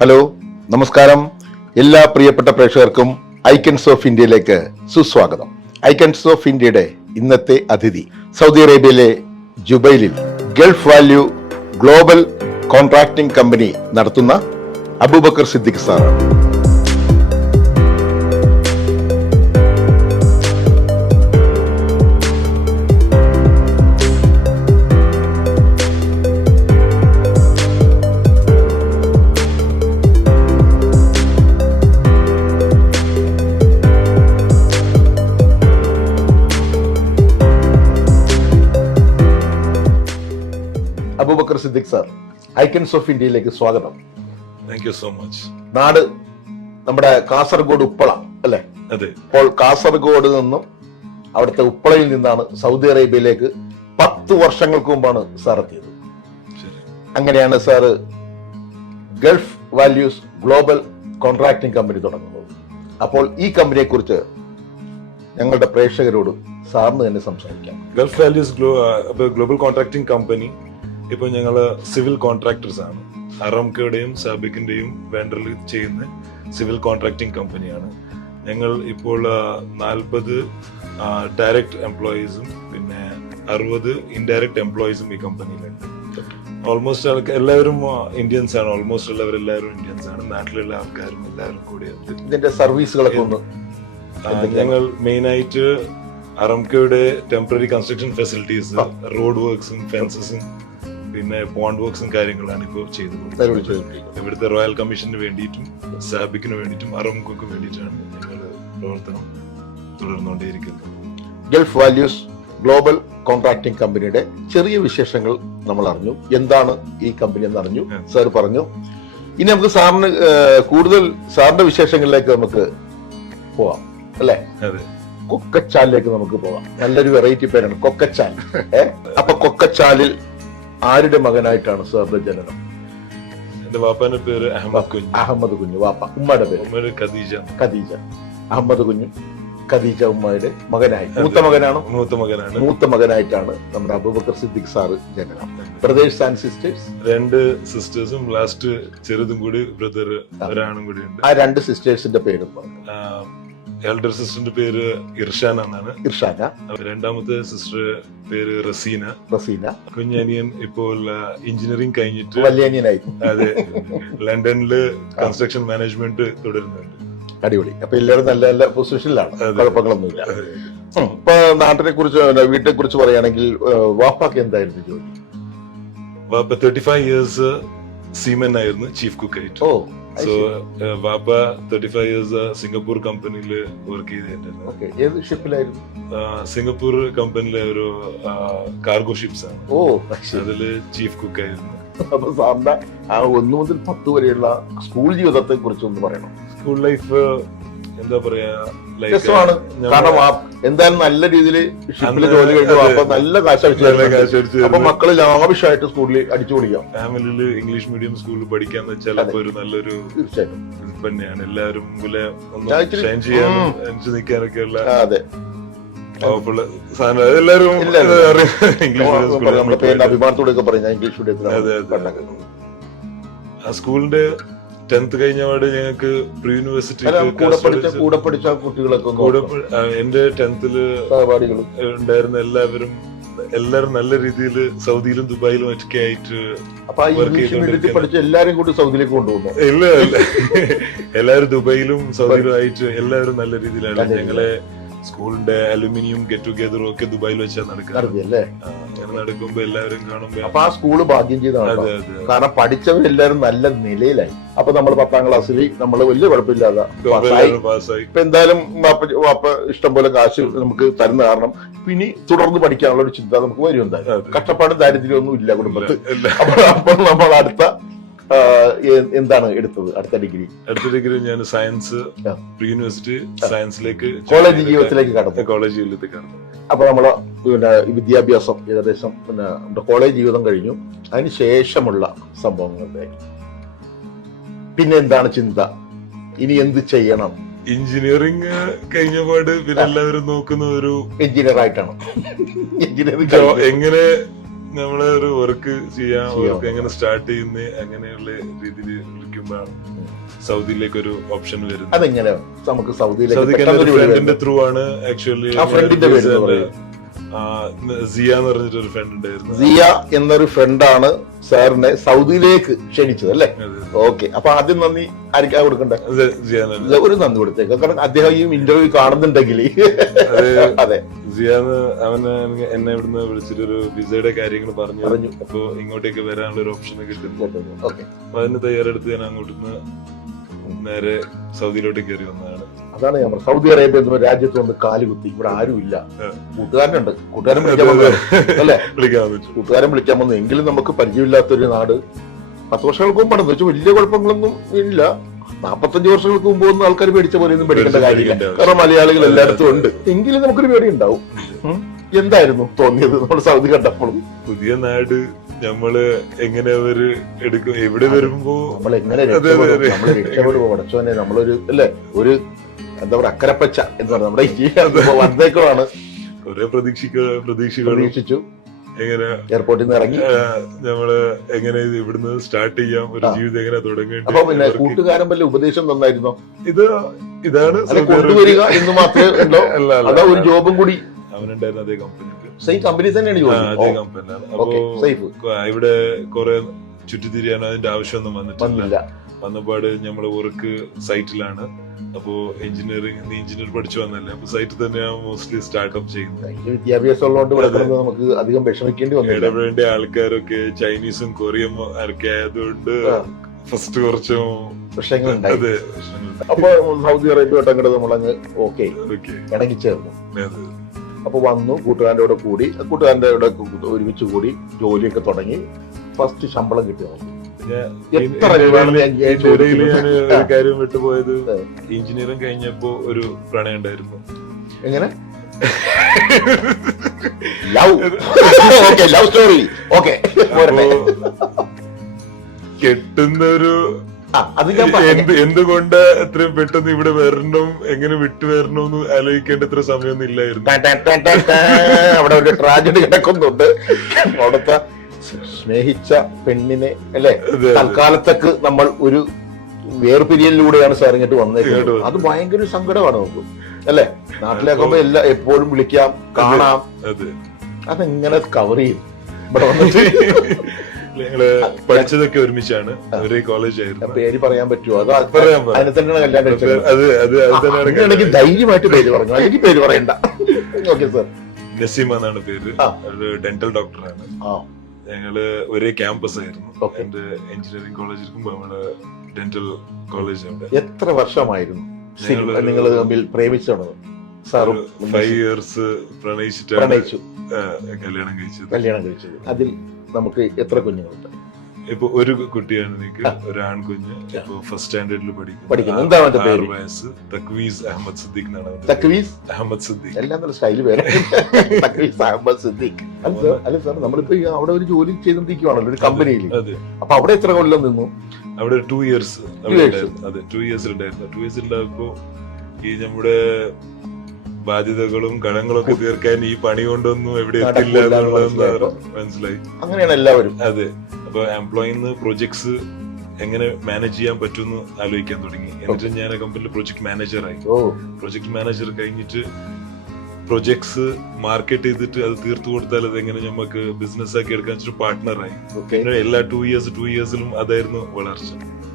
Hello, നമസ്കാരം. എല്ലാ പ്രിയപ്പെട്ട പ്രേക്ഷകർക്കും ഐക്കൺസ് ഓഫ് ഇന്ത്യയിലേക്ക് സുസ്വാഗതം. ഐക്കൺസ് ഓഫ് ഇന്ത്യയുടെ ഇന്നത്തെ അതിഥി സൗദി അറേബ്യയിലെ ജുബൈലിൽ Gulf Value Global Contracting company നടത്തുന്ന അബൂബക്കർ സിദ്ദിഖ് സാറാണ്. Abubakar Siddique sir, Icons of ഇന്ത്യയിലേക്ക് സ്വാഗതം. Thank you so much. നാട് നമ്മുടെ കാസർഗോഡ് ഉപ്പള അല്ലെ? അതെ. അപ്പോൾ കാസർഗോഡ് നിന്നും അവിടുത്തെ ഉപ്പളയിൽ നിന്നാണ് സൗദി അറേബ്യയിലേക്ക് 10 വർഷങ്ങൾക്ക് മുമ്പാണ് സാർ എത്തിയത്. അങ്ങനെയാണ് sir Gulf values global Contracting company തുടങ്ങുന്നത്. അപ്പോൾ ഈ കമ്പനിയെ കുറിച്ച് ഞങ്ങളുടെ പ്രേക്ഷകരോട് സാറിന് തന്നെ സംസാരിക്കാം. Gulf values global Contracting company ഇപ്പോൾ ഞങ്ങൾ സിവിൽ കോൺട്രാക്ടേഴ്സ് ആണ്. അറംകയുടെയും സാബിക്കിന്റെയും വെണ്ടറിൽ ചെയ്യുന്ന സിവിൽ കോൺട്രാക്ടിംഗ് കമ്പനിയാണ്. ഞങ്ങൾ ഇപ്പോൾ 40 ഡയറക്റ്റ് എംപ്ലോയീസും പിന്നെ 60 ഇൻഡയറക്റ്റ് എംപ്ലോയീസും ഈ കമ്പനിയിലുണ്ട്. ഓൾമോസ്റ്റ് എല്ലാവരും ഇന്ത്യൻസ് ആണ്. ഓൾമോസ്റ്റ് എല്ലാവരും ഇന്ത്യൻസ് ആണ്. നാട്ടിലുള്ള ആൾക്കാരും എല്ലാവരും കൂടിയുണ്ട്. ഇതിന്റെ സർവീസുകളൊക്കെ ഒന്ന് ഞങ്ങൾ മെയിൻ ആയിട്ട് അറംകയുടെ ടെമ്പററി കൺസ്ട്രക്ഷൻ ഫെസിലിറ്റീസ്, റോഡ് വർക്ക്സും ഫെൻസസും പിന്നെ പോണ്ട് വർക്ക്സും കാര്യങ്ങളാണ് ഇപ്പോൾ ചെയ്തുകൊണ്ടിരിക്കുന്നത്. ഇവിടുത്തെ റോയൽ കമ്മീഷന് വേണ്ടിയിട്ടും സാബിക്കിന് വേണ്ടിയിട്ടും അറംകോക്ക് വേണ്ടിയിട്ടാണ് ഞങ്ങൾ പ്രവർത്തനം തുടർന്നുകൊണ്ടേയിരിക്കുന്നത്. ഗൾഫ് വാല്യൂസ് ഗ്ലോബൽ കോൺട്രാക്ടിംഗ് കമ്പനിയുടെ ചെറിയ വിശേഷങ്ങൾ നമ്മൾ അറിഞ്ഞു. എന്താണ് ഈ കമ്പനി എന്ന് അറിഞ്ഞു, സാർ പറഞ്ഞു. ഇനി നമുക്ക് സാറിന് കൂടുതൽ സാറിന്റെ വിശേഷങ്ങളിലേക്ക് നമുക്ക് പോവാം അല്ലെ? കൊക്കച്ചാലിലേക്ക് നമുക്ക് പോവാം. നല്ലൊരു വെറൈറ്റി പേരാണ് കൊക്കച്ചാൽ. അപ്പൊ കൊക്കച്ചാലിൽ ആരുടെ മകനായിട്ടാണ് സാറിന്റെ ജനനം? എന്റെ വാപ്പാന്റെ പേര് അഹമ്മദ് കുഞ്ഞ്. വാപ്പ. ഉമ്മയുടെ പേര് ഖദീജ. അഹമ്മദ് കുഞ്ഞ് ഖദീജ ഉമ്മയുടെ മകനായി മൂത്ത മകനായിട്ടാണ് നമ്മുടെ അബൂബക്കർ സിദ്ദിഖ് സാറ് ജനനം. Brothers and sisters? 2 സിസ്റ്റേഴ്സും ലാസ്റ്റ് ചെറുതും കൂടി ബ്രദർ ഒരാണും കൂടി ഉണ്ട്. ആ 2 സിസ്റ്റേഴ്സിന്റെ പേരും എൽഡർ സിസ്റ്ററിന്റെ പേര് ഇർഷാന എന്നാണ്. ഇർഷാന. രണ്ടാമത്തെ സിസ്റ്റർ പേര് റസീന. കുഞ്ഞനിയൻ ഇപ്പോൾ എഞ്ചിനീയറിംഗ് കഴിഞ്ഞിട്ട് വലിയനിയനായി അതെ ലണ്ടനില് കൺസ്ട്രക്ഷൻ മാനേജ്മെന്റ് തുടരുന്നുണ്ട്. അടിപൊളി. അപ്പൊ എല്ലാവരും നല്ല നല്ല പൊസിഷനിലാണ്, കുഴപ്പങ്ങളൊന്നുമില്ല. ഇപ്പൊ നാട്ടിനെ കുറിച്ച് വീട്ടിനെ കുറിച്ച് പറയുകയാണെങ്കിൽ വാപ്പാക്ക് എന്തായിരുന്നു ജോലി? വാപ്പ 35 ഇയേഴ്സ് സീമൻ ആയിരുന്നു, ചീഫ് കുക്ക് ആയിട്ട്. സോ വാപ്പ 35 ഇയേഴ്സ് സിംഗപ്പൂർ കമ്പനിയിൽ വർക്ക് ചെയ്തിട്ടുണ്ടായിരുന്നു. ഏത് ഷിപ്പിലായിരുന്നു? സിംഗപ്പൂർ കമ്പനിയിലെ ഒരു കാർഗോ ഷിപ്സ് ആണ്. അതില് ചീഫ് കുക്ക് ആയിരുന്നു. അപ്പൊ സാറിന്റെ 1 മുതൽ 10 വരെയുള്ള സ്കൂൾ ജീവിതത്തെ കുറിച്ച് ഒന്ന് പറയണം. സ്കൂൾ ലൈഫ് എന്താ പറയാ, കാരണം എന്തായാലും നല്ല രീതിയിൽ ഷിപ്പില് ജോലി കഴിഞ്ഞു. അപ്പൊ നല്ല കാശ്. അപ്പൊ മക്കള് ലാവിഷായിട്ട് സ്കൂളിൽ അടിച്ചു പൊളിക്കാം. ഫാമിലിയില് ഇംഗ്ലീഷ് മീഡിയം സ്കൂളിൽ പഠിക്കാന്ന് വെച്ചാൽ അപ്പൊ ഒരു നല്ലൊരു തന്നെയാണ്. എല്ലാവരും ഷൈൻ ചെയ്യാനും നിൽക്കാനൊക്കെ ഉള്ള പവർഫുൾ സാധനം. എല്ലാവരും അഭിമാനത്തോടെയൊക്കെ പറഞ്ഞ ഇംഗ്ലീഷ് മീഡിയത്തിൽ. ആ സ്കൂളിന്റെ 10th കഴിഞ്ഞപാട് ഞങ്ങൾക്ക് പ്രീ യൂണിവേഴ്സിറ്റി കൂടെ പഠിച്ച കുട്ടികളൊക്കെ എന്റെ 10th ഉണ്ടായിരുന്ന എല്ലാവരും നല്ല രീതിയിൽ സൗദിയിലും ദുബായിലും ഒക്കെ ആയിട്ട് പഠിച്ച എല്ലാരും കൂടി സൗദിയിലേക്ക് കൊണ്ടുപോകുന്നു. ഇല്ല എല്ലാവരും ദുബായിലും സൗദിയിലും ആയിട്ട് എല്ലാവരും നല്ല രീതിയിലാണ്. ഞങ്ങളെ സ്കൂളിന്റെ അലുമിനിയം ഗെറ്റ് ടുഗെദറും ഒക്കെ ദുബായിൽ വെച്ചാൽ നടക്കുന്നത്. അങ്ങനെ നടക്കുമ്പോ എല്ലാവരും കാണുമ്പോ അപ്പൊ ആ സ്കൂള് ഭാഗ്യം ചെയ്താണ്. കാരണം പഠിച്ചവരെല്ലാരും നല്ല നിലയിലായി. അപ്പൊ നമ്മൾ 10ാം ക്ലാസ്സിൽ നമ്മൾ വലിയ കുഴപ്പമില്ലാതെ പാസ്സായി. ഇപ്പൊ എന്തായാലും വാപ്പ ഇഷ്ടം പോലെ കാശ് നമുക്ക് തരുന്ന കാരണം ഇനി തുടർന്ന് പഠിക്കാനുള്ള ഒരു ചിന്ത നമുക്ക് വരും. എന്തായാലും കഷ്ടപ്പാടും ദാരിദ്ര്യം ഒന്നും ഇല്ല കുടുംബത്ത്. അപ്പോൾ നമ്മൾ അടുത്ത എന്താണ് എടുത്തത്? അടുത്ത ഡിഗ്രി ഞാൻ സയൻസ് പ്രീ യൂണിവേഴ്സിറ്റി സയൻസിലേക്ക് കോളേജ് ജീവിതത്തിലേക്ക് കടന്നു. അപ്പൊ നമ്മള് വിദ്യാഭ്യാസം ഏകദേശം നമ്മുടെ കോളേജ് ജീവിതം കഴിഞ്ഞു. അതിന് ശേഷമുള്ള സംഭവങ്ങൾ പിന്നെ എന്താണ് ചിന്ത? ഇനി എന്ത് ചെയ്യണം? എഞ്ചിനീയറിംഗ് കഴിഞ്ഞപാട് പിന്നെ എല്ലാവരും നോക്കുന്ന ഒരു എഞ്ചിനീയർ ആയിട്ടാണ്. എങ്ങനെ നമ്മളെ ഒരു വർക്ക് ചെയ്യാൻ വർക്ക് എങ്ങനെ സ്റ്റാർട്ട് ചെയ്യുന്ന അങ്ങനെയുള്ള രീതിയിൽ വിളിക്കുമ്പോഴാണ് സൗദിയിലേക്ക് ഒരു ഓപ്ഷൻ വരുന്നത്. അതെങ്ങനെ നമുക്ക് സൗദിക്ക് ഫ്രണ്ടിന്റെ ത്രൂ ആണ് ആക്ച്വലി. സിയ എന്ന് പറഞ്ഞിട്ടൊരു ഫ്രണ്ട് ഉണ്ടായിരുന്നു. സിയ എന്നൊരു ഫ്രണ്ടാണ് സാറിനെ സൗദിയിലേക്ക് ക്ഷണിച്ചത് അല്ലേ? ഓക്കെ. അപ്പൊ ആദ്യം നന്ദി ആർക്കാ കൊടുക്കണ്ടേ? ഒരു നന്ദി കൊടുത്തേക്ക്. കാരണം അദ്ദേഹം ഈ ഇന്റർവ്യൂ കാണുന്നുണ്ടെങ്കിൽ അതെ സിയാന്ന് അവന് എന്നെ ഇവിടുന്ന് വിളിച്ചിട്ട് ഒരു വിസയുടെ കാര്യങ്ങൾ പറഞ്ഞു. അപ്പൊ ഇങ്ങോട്ടേക്ക് വരാനുള്ള ഒരു ഓപ്ഷൻ കിട്ടുന്നു. അപ്പൊ അതിന് തയ്യാറെടുത്ത് ഞാൻ അങ്ങോട്ട് നേരെ സൗദിയിലോട്ട് കയറി വന്നതാണ്. അതാണ് ഞാൻ പറഞ്ഞത്, സൗദി അറേബ്യ എന്ന രാജ്യത്ത് കൊണ്ട് കാലുകുത്തി ഇവിടെ ആരുമില്ല. കൂട്ടുകാരനുണ്ട്, കൂട്ടുകാരൻ വിളിക്കാൻ വന്നു അല്ലെ? കൂട്ടുകാരൻ വിളിക്കാൻ വന്നു. എങ്കിലും നമുക്ക് പരിചയമില്ലാത്തൊരു നാട് 10 വർഷങ്ങൾക്ക് മുമ്പാണ് വെച്ചാൽ വലിയ കുഴപ്പങ്ങളൊന്നും ഇല്ല. 45 വർഷങ്ങൾക്ക് മുമ്പ് ഒന്നും ആൾക്കാർ പേടിച്ച പോലെ ഒന്നും പേടിക്കേണ്ട കാര്യമില്ല. കാരണം മലയാളികൾ എല്ലായിടത്തും ഉണ്ട്. എങ്കിലും നമുക്കൊരു പേടി ഉണ്ടാവും. എന്തായിരുന്നു തോന്നിയത് നമ്മൾ സൗദി കണ്ടപ്പോഴും? പുതിയ നാട്, നമ്മള് എങ്ങനെ അവര് എടുക്കും, എവിടെ വരുമ്പോ നമ്മൾ എങ്ങനെ രക്ഷപ്പെടുമോ പടച്ചോനെ. നമ്മളൊരു അല്ലെ ഒരു എന്താ പറയുക അക്കരപ്പച്ച എന്ന് പറഞ്ഞ നമ്മുടെ വന്നേക്കുമാണ്. കുറെ പ്രതീക്ഷിച്ചു. എങ്ങനെ എയർപോർട്ടിൽ നിന്ന് ഇറങ്ങി നമ്മള് എങ്ങനെ ഇവിടുന്ന് സ്റ്റാർട്ട് ചെയ്യാം, ഒരു ജീവിതം എങ്ങനെ തുടങ്ങേണ്ടത്. അപ്പൊ പിന്നെ കൂട്ടുകാരൻ വല്ല ഉപദേശം തന്നായിരുന്നോ? ഇതാണ് കൊണ്ടുവരിക എന്ന് മാത്രമേ ഉണ്ടോ? അതാ ഒരു ജോബും കൂടി അവനുണ്ടായിരുന്ന അതേ കമ്പനി. സെയിം കമ്പനി തന്നെയാണ് ജോലി? അതേ കമ്പനിയാണ്. അപ്പൊ ഇവിടെ കുറെ ചുറ്റിത്തിരിയാൻ അതിന്റെ ആവശ്യമൊന്നും വന്നിട്ടില്ല. വന്നപാട് നമ്മള് വർക്ക് സൈറ്റിലാണ്. അപ്പോ എഞ്ചിനീയർ പഠിച്ചു വന്നല്ലേ, അപ്പൊ സൈറ്റിൽ തന്നെയാണ് മോസ്റ്റ്ലി സ്റ്റാർട്ടപ്പ് ചെയ്യുന്നത്. വിദ്യാഭ്യാസം ഉള്ളതുകൊണ്ട് നമുക്ക് അധികം വിഷമിക്കേണ്ടി വന്നു. ഇടപെടേണ്ട ആൾക്കാരൊക്കെ ചൈനീസും കൊറിയൻ ഒക്കെ ആയതുകൊണ്ട് ഫസ്റ്റ് കുറച്ചും പ്രശ്നങ്ങളുണ്ടായി. അതെ. അപ്പൊ സൗദി അറേബ്യ അങ്ങോട്ട് നമ്മളങ്ങ് ഓക്കെ ഇണങ്ങി ചേർന്നു. അപ്പൊ വന്നു, കൂട്ടുകാരന്റെ കൂടെ കൂടി, കൂട്ടുകാരന്റെ കൂടെ ഒരുമിച്ച് കൂടി ജോലിയൊക്കെ തുടങ്ങി. ഫസ്റ്റ് ശമ്പളം കിട്ടി. എത്ര കാര്യം വിട്ടുപോയത്, എഞ്ചിനീയറിംഗ് കഴിഞ്ഞപ്പോ ഒരു പ്രണയം ഉണ്ടായിരുന്നു. എങ്ങനെ? Love story. കെട്ടുന്ന ഒരു എന്തുകൊണ്ട് എത്രയും പെട്ടെന്ന് ഇവിടെ വരണം, എങ്ങനെ വിട്ടു വരണമെന്ന് ആലോചിക്കേണ്ട എത്ര സമയമൊന്നും ഇല്ലായിരുന്നു. അവിടെ ഒരു ട്രാജഡി കിടക്കുന്നുണ്ട്. അവിടുത്തെ സ്നേഹിച്ച പെണ്ണിനെ അല്ലെ തൽക്കാലത്തേക്ക് നമ്മൾ ഒരു വേർപിരിയലിലൂടെയാണ് സാർ ഇങ്ങോട്ട് വന്നേക്കുന്നത്. അത് ഭയങ്കര സങ്കടമാണ് നമുക്ക് അല്ലെ? നാട്ടിലേക്കുമ്പോ എപ്പോഴും വിളിക്കാം, കാണാം. അതെങ്ങനെ കവർ ചെയ്യും? ഇവിടെ വന്നിട്ട് ഞങ്ങള് പഠിച്ചതൊക്കെ ഒരുമിച്ചാണ്, ഒരേ കോളേജ് ആയിരുന്നു. പേര് പറയാൻ പറ്റുമോ? അത് അതിനെ തന്നെയാണ് കല്യാണം കഴിച്ചത്. ധൈര്യമായിട്ട് പേര് പറഞ്ഞു, അല്ലെങ്കിൽ പേര് പറയണ്ട. Okay sir. നസീമ എന്നാണ് പേര്. ഒരു ഡെന്റൽ ഡോക്ടറാണ്. ഞങ്ങള് ഒരേ ക്യാമ്പസ് ആയിരുന്നു. എന്റെ എഞ്ചിനീയറിംഗ് കോളേജ് ഇരിക്കുമ്പോ നമ്മള് ഡെന്റൽ കോളേജ്. എത്ര വർഷമായിരുന്നു നിങ്ങൾ തമ്മിൽ പ്രേമിച്ചത്? 5 years പ്രണയിച്ചു കല്യാണം കഴിച്ചത്. അതിൽ നമുക്ക് എത്ര കുഞ്ഞുങ്ങളുണ്ട്? ഇപ്പൊ ഒരു കുട്ടിയാണ് എനിക്ക്, ഒരു ആൺകുഞ്ഞ്. ഇപ്പൊ ഫസ്റ്റ് സ്റ്റാൻഡേർഡിൽ പഠിക്കുന്നു. എന്താണ് അവന്റെ പേര്? 6 വയസ്സ്. തക്വീസ് അഹമ്മദ് സിദ്ദീഖ് എന്നാണ്. തക്വീസ് അഹമ്മദ് സിദ്ദീഖ്. എല്ലാം നല്ല സ്റ്റൈല് പേര്. തക്വീസ് അഹമ്മദ് സിദ്ദീഖ്. അല്ല സാർ, നമ്മളിപ്പോ അവിടെ ഒരു ജോലി ചെയ്തോണ്ടിരിക്കുവാണല്ലോ ഒരു കമ്പനിയിൽ. അപ്പൊ അവിടെ എത്ര കൊല്ലം നിന്നു? അവിടെ 2 years. അതെ, 2 years ഉണ്ടായിരുന്നു. 2 years ഉണ്ടായപ്പോ ഈ നമ്മുടെ ബാധ്യതകളും കടങ്ങളും ഒക്കെ തീർക്കാൻ ഈ പണി കൊണ്ടൊന്നും എവിടെ എത്തില്ല എന്നുള്ളത് മനസ്സിലായി. അങ്ങനെയാണ് എല്ലാവരും. അതെ. അപ്പൊ എംപ്ലോയിന്ന് പ്രൊജക്ട്സ് എങ്ങനെ മാനേജ് ചെയ്യാൻ പറ്റുമെന്ന് ആലോചിക്കാൻ തുടങ്ങി. എന്നിട്ട് ഞാൻ ആ കമ്പനിയിൽ പ്രൊജക്ട് മാനേജറായി. പ്രൊജക്ട് മാനേജർ കഴിഞ്ഞിട്ട് പ്രൊജക്ട്സ് മാർക്കറ്റ് ചെയ്തിട്ട് അത് തീർത്തു കൊടുത്താൽ അത് എങ്ങനെ നമുക്ക് ബിസിനസ് ആക്കി എടുക്കാൻ വെച്ചിട്ട് പാർട്ട്ണറായി. എല്ലാ 2 yearsലും അതായിരുന്നു വളർച്ച.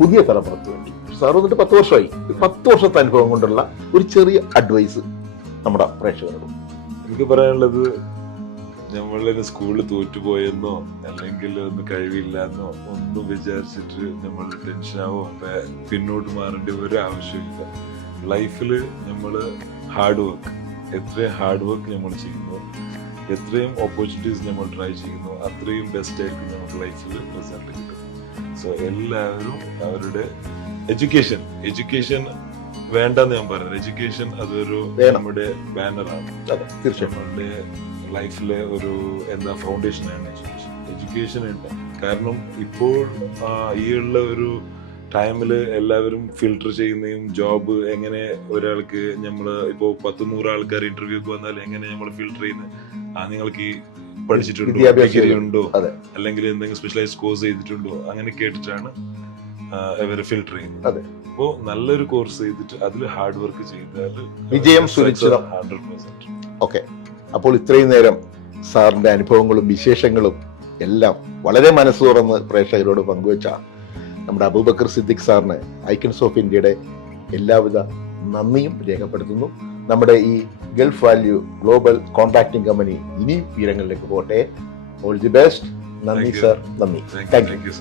പുതിയ തലമുറക്ക് വേണ്ടി സാർ വന്നിട്ട് 10 വർഷമായി. 10 വർഷത്തെ അനുഭവം കൊണ്ടുള്ള ഒരു ചെറിയ അഡ്വൈസ് നമ്മുടെ പ്രേക്ഷകരോട്. എനിക്ക് പറയാനുള്ളത്, നമ്മളെ സ്കൂളിൽ തോറ്റുപോയെന്നോ അല്ലെങ്കിൽ ഒന്ന് കഴിവില്ലെന്നോ ഒന്നും വിചാരിച്ചിട്ട് നമ്മൾ ടെൻഷനാവോ പിന്നോട്ട് മാറേണ്ട ഒരു ആവശ്യമില്ല. ലൈഫില് നമ്മള് ഹാർഡ് വർക്ക്, എത്രയും ഹാർഡ് വർക്ക് നമ്മൾ ചെയ്യുന്നു, എത്രയും ഓപ്പർച്യൂണിറ്റീസ് നമ്മൾ ട്രൈ ചെയ്യുന്നു, അത്രയും ബെസ്റ്റ് ആയിരിക്കും നമുക്ക് ലൈഫിൽ റിസൾട്ട് കിട്ടും. സോ എല്ലാവരും അവരുടെ എഡ്യൂക്കേഷൻ വേണ്ടെന്ന് ഞാൻ പറയുന്നത്. എഡ്യൂക്കേഷൻ അതൊരു നമ്മുടെ ബാനറാണ്. നമ്മളുടെ ലൈഫിലെ ഒരു ഫൗണ്ടേഷനാണ് എഡ്യൂക്കേഷൻ ഉണ്ട്. കാരണം ഇപ്പോൾ ഈ ഉള്ള ഒരു ടൈമിൽ എല്ലാവരും ഫിൽട്ടർ ചെയ്യുന്നതും ജോബ് എങ്ങനെ ഒരാൾക്ക് നമ്മൾ ഇപ്പോൾ 10-100 ആൾക്കാർ ഇന്റർവ്യൂക്ക് വന്നാൽ എങ്ങനെ നമ്മൾ ഫിൽട്ടർ ചെയ്യുന്നത്, നിങ്ങൾക്ക് ഈ പഠിച്ചിട്ടുണ്ടോ, ഡിഗ്രി ഉണ്ടോ, അല്ലെങ്കിൽ എന്തെങ്കിലും സ്പെഷ്യലൈസ് കോഴ്സ് ചെയ്തിട്ടുണ്ടോ, അങ്ങനെ കേട്ടിട്ടാണ് ഇവരെ ഫിൽട്ടർ ചെയ്യുന്നത്. അപ്പോൾ നല്ലൊരു കോഴ്സ് ചെയ്തിട്ട് അതിൽ ഹാർഡ് വർക്ക് ചെയ്താൽ വിജയം സുനിശ്ചിതം. 100%. ഓക്കെ, അപ്പോൾ ഇത്രയും നേരം സാറിന്റെ അനുഭവങ്ങളും വിശേഷങ്ങളും എല്ലാം വളരെ മനസ്സ് തുറന്ന് പ്രേക്ഷകരോട് പങ്കുവച്ച നമ്മുടെ അബൂബക്കർ സിദ്ദിഖ് സാറിന് ഐക്കൺസ് ഓഫ് ഇന്ത്യയുടെ എല്ലാവിധ നന്ദിയും രേഖപ്പെടുത്തുന്നു. നമ്മുടെ ഈ Gulf Value Global Contracting company ഇനിയും ഉയരങ്ങളിലേക്ക് പോട്ടെ. All the best. നന്ദി സാർ, നന്ദി. Thank you.